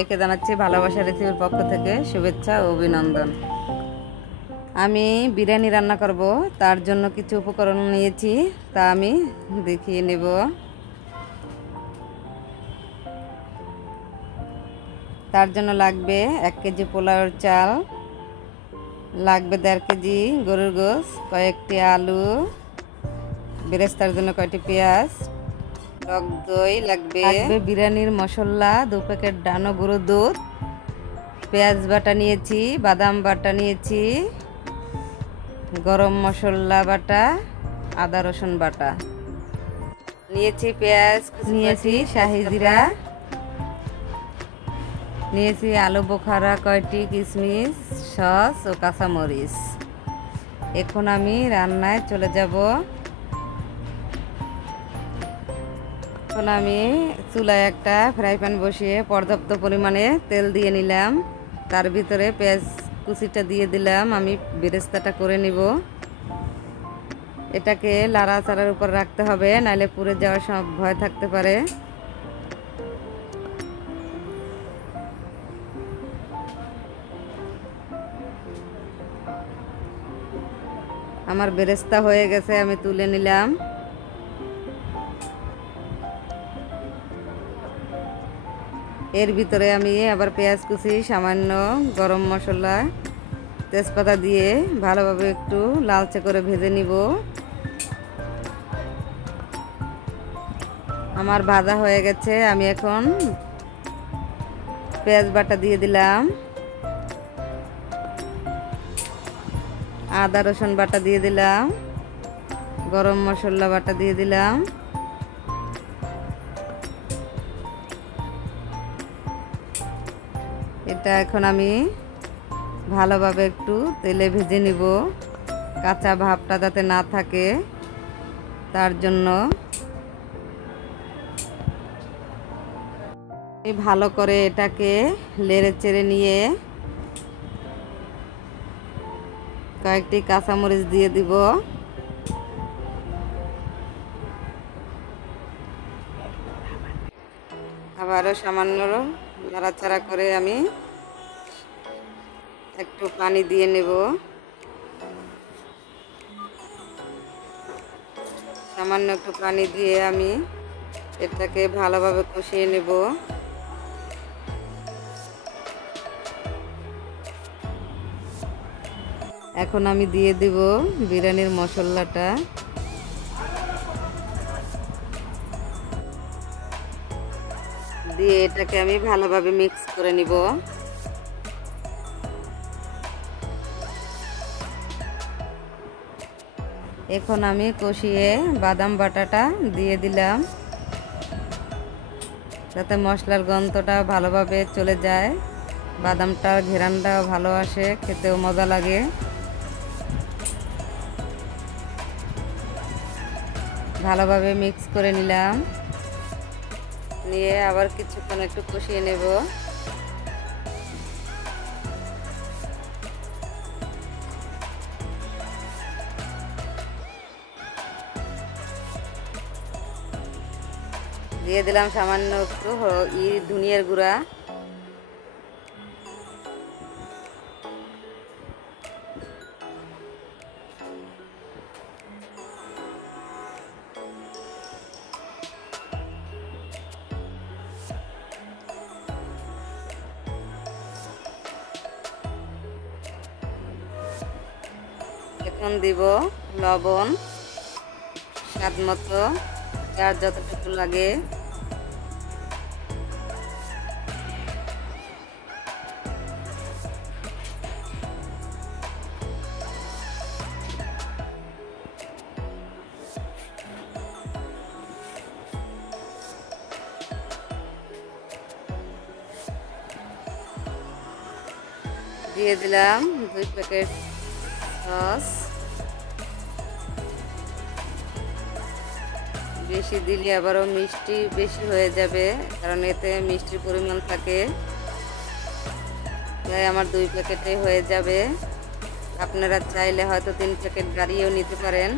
সবাইকে জানাচ্ছি ভালোবাসা রেসিপির পক্ষ থেকে শুভেচ্ছা ও অভিনন্দন। আমি বিরিয়ানি রান্না করব, তার জন্য কিছু উপকরণ নিয়েছি, তা আমি দেখিয়ে নেব। তার জন্য লাগবে 1 কেজি পোলাওর চাল, লাগবে 1.5 কেজি গরুর গোশ, কয়েকটি আলু, বেরেস্তার জন্য কয়েকটি পেঁয়াজ, টক দই লাগবে, বিরিয়ানির মশলা 2 প্যাকেট ডানো গুঁড়ো দুধ, পেঁয়াজ বাটা নিয়েছি, বাদাম বাটা নিয়েছি, গরম মশলা বাটা, আদা রসুন বাটা নিয়েছি, পেঁয়াজ নিয়েছি, শাহি জিরা নিয়েছি, আলু বোখারা কয়টি, কিশমিশ, সস ও কাঁচামরিচ। এখন আমি রান্নায় চলে যাব। এখন আমি চুলায় একটা ফ্রাই প্যান বসিয়ে পর্যাপ্ত পরিমাণে তেল দিয়ে নিলাম। তার ভিতরে পেঁয়াজ কুচিটা দিয়ে দিলাম। আমি বেরেস্তাটা করে নিব। এটাকে লাড়াচাড়ার উপর রাখতে হবে, নাহলে পুড়ে যাওয়ার সব ভয় থাকতে পারে। আমার বেরেস্তা হয়ে গেছে, আমি তুলে নিলাম। এর ভিতরে আমি আবার পেঁয়াজ কুচি, সামান্য গরম মশলা, তেজপাতা দিয়ে ভালোভাবে একটু লালচে করে ভেজে নিব। আমার ভাজা হয়ে গেছে, আমি এখন পেঁয়াজ বাটা দিয়ে দিলাম, আদা রসুন বাটা দিয়ে দিলাম, গরম মশলা বাটা দিয়ে দিলাম। এটা এখন আমি ভালোভাবে একটু তেলে ভেজে নিব, কাঁচা ভাবটা যাতে না থাকে, তার জন্য ভালো করে এটাকে নেড়ে চেড়ে নিয়ে কয়েকটি কাঁচামরিচ দিয়ে দিব। আবারও সামান্য নাড়াচাড়া করে আমি একটু পানি দিয়ে নেব। সামান্য একটু পানি দিয়ে আমি এটাকে ভালোভাবে কষিয়ে নেব। এখন আমি দিয়ে দেব বিরিয়ানির মশলাটা। দিয়ে এটাকে আমি ভালোভাবে মিক্স করে নিব। এখন আমি কষিয়ে বাদাম বাটাটা দিয়ে দিলাম, যাতে মশলার গন্ধটা ভালোভাবে চলে যায়, বাদামটার ঘেরানটাও ভালো আসে, খেতেও মজা লাগে। ভালোভাবে মিক্স করে নিলাম, নিয়ে আবার কিছুক্ষণ একটু কষিয়ে নেব। দিয়ে দিলাম সামান্য একটু ধনিয়ার গুঁড়া, এখন দিব লবণ স্বাদ মতো, যার যতটুকু লাগে। দিয়ে দিলাম 2 প্যাকেট সস। বেশি দিলে আবারও মিষ্টি বেশি হয়ে যাবে, কারণ এতে মিষ্টির পরিমাণ থাকে। তাই আমার 2 প্যাকেটে হয়ে যাবে। আপনারা চাইলে হয়তো 3 প্যাকেট বাড়িয়েও নিতে পারেন।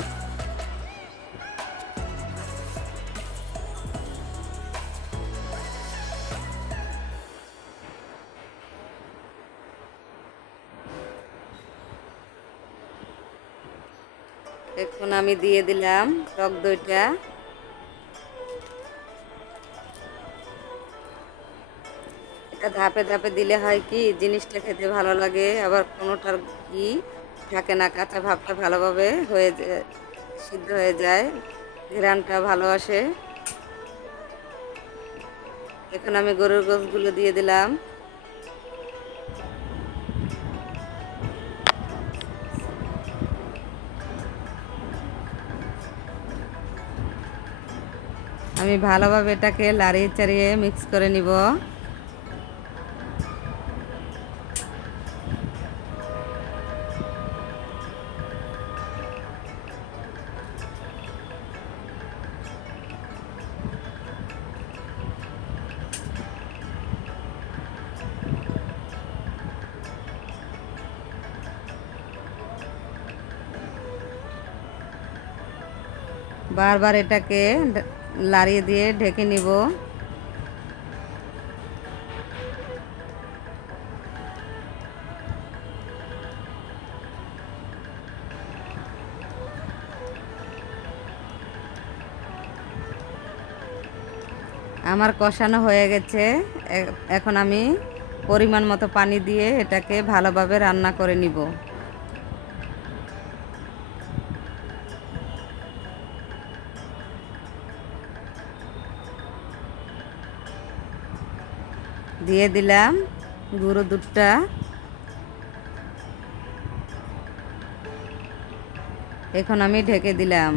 এখন আমি দিয়ে দিলাম টক দইটা। এটা ধাপে ধাপে দিলে হয় কি জিনিসটা খেতে ভালো লাগে, আবার কোনোটার কি থাকে না, কাঁচা ভাবটা ভালোভাবে সিদ্ধ হয়ে যায়, ঘ্রাণটা ভালো আসে। এখন আমি গরুর গোশগুলো দিয়ে দিলাম। আমি ভালোভাবে এটাকে লাড়িয়ে চাড়িয়ে মিক্স করে নিব। বারবার এটাকে লাড়িয়ে দিয়ে ঢেকে নিব। আমার কষানো হয়ে গেছে। এখন আমি পরিমাণ মতো পানি দিয়ে এটাকে ভালোভাবে রান্না করে নিব। দিয়ে দিলাম গুঁড়ো দুধটা। এখন আমি ঢেকে দিলাম।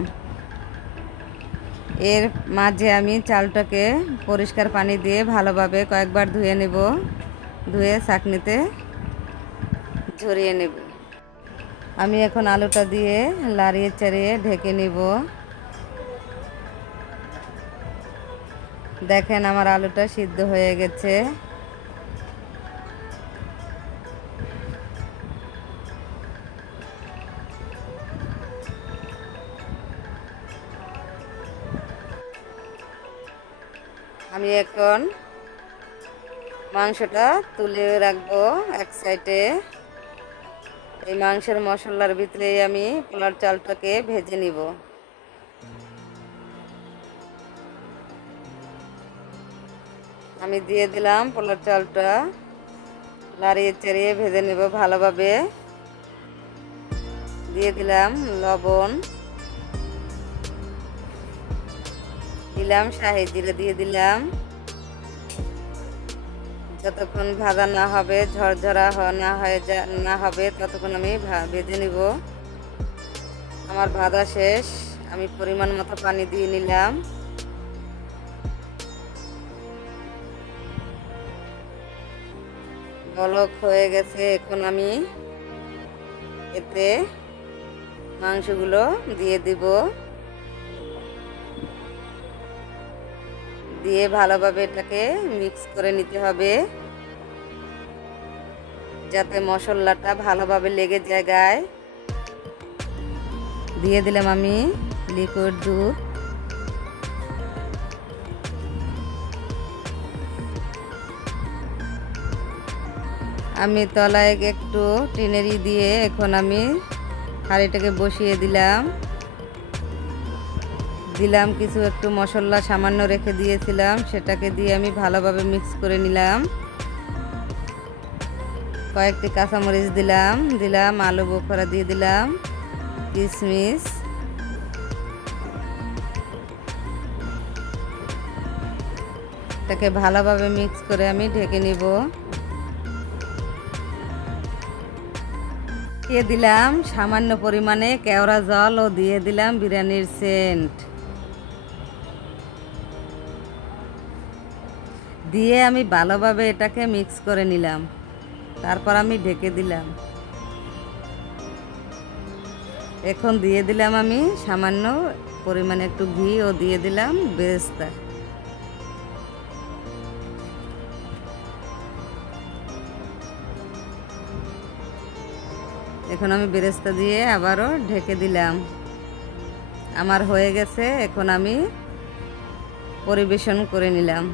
এর মাঝে আমি চালটাকে পরিষ্কার পানি দিয়ে ভালোভাবে কয়েকবার ধুয়ে নেব, ধুয়ে ছাঁকনিতে ঝরিয়ে নেব। আমি এখন আলুটা দিয়ে লাড়িয়ে চাড়িয়ে ঢেকে নিব। দেখেন আমার আলুটা সিদ্ধ হয়ে গেছে। আমি এখন মাংসটা তুলে রাখবো এক সাইডে। এই মাংসের মশলার ভিতরে আমি পোলার চালটাকে ভেজে নিব। আমি দিয়ে দিলাম পোলার চালটা, লাড়িয়ে চাড়িয়ে ভেজে নেব ভালোভাবে। দিয়ে দিলাম লবণ, দিলাম শাহি জিরে, দিয়ে দিলাম। যতক্ষণ ভাজা না হবে, ঝরঝরা না হবে ততক্ষণ আমি ভেজে নিব। আমার ভাজা শেষ। আমি পরিমাণ মতো পানি দিয়ে নিলাম। বলক হয়ে গেছে। এখন আমি এতে মাংসগুলো দিয়ে দিব। দিয়ে ভালোভাবে এটাকে মিক্স করে নিতে হবে, যাতে মশলাটা ভালোভাবে লেগে যায় গায়ে। দিয়ে দিলাম আমি লিকুইড দুধ। আমি তলায় একটু টিনেরি দিয়ে এখন আমি হাঁড়িটাকে বসিয়ে দিলাম। কিছু একটু মশলা সামান্য রেখে দিয়েছিলাম, সেটাকে দিয়ে আমি ভালোভাবে মিক্স করে নিলাম। কয়েকটি কাঁচামরিচ দিলাম, আলু বোখরা দিয়ে দিলাম, কিশমিশ। এটাকে ভালোভাবে মিক্স করে আমি ঢেকে নিব। দিয়ে দিলাম সামান্য পরিমাণে কেওড়া জল ও দিয়ে দিলাম বিরিয়ানির সেন্ট। দিয়ে আমি ভালোভাবে এটাকে মিক্স করে নিলাম। তারপর আমি ঢেকে দিলাম। এখন দিয়ে দিলাম আমি সামান্য পরিমাণে একটু ঘি ও দিয়ে দিলাম বেরেস্তা। এখন আমি বেরেস্তা দিয়ে আবারও ঢেকে দিলাম। আমার হয়ে গেছে। এখন আমি পরিবেশন করে নিলাম।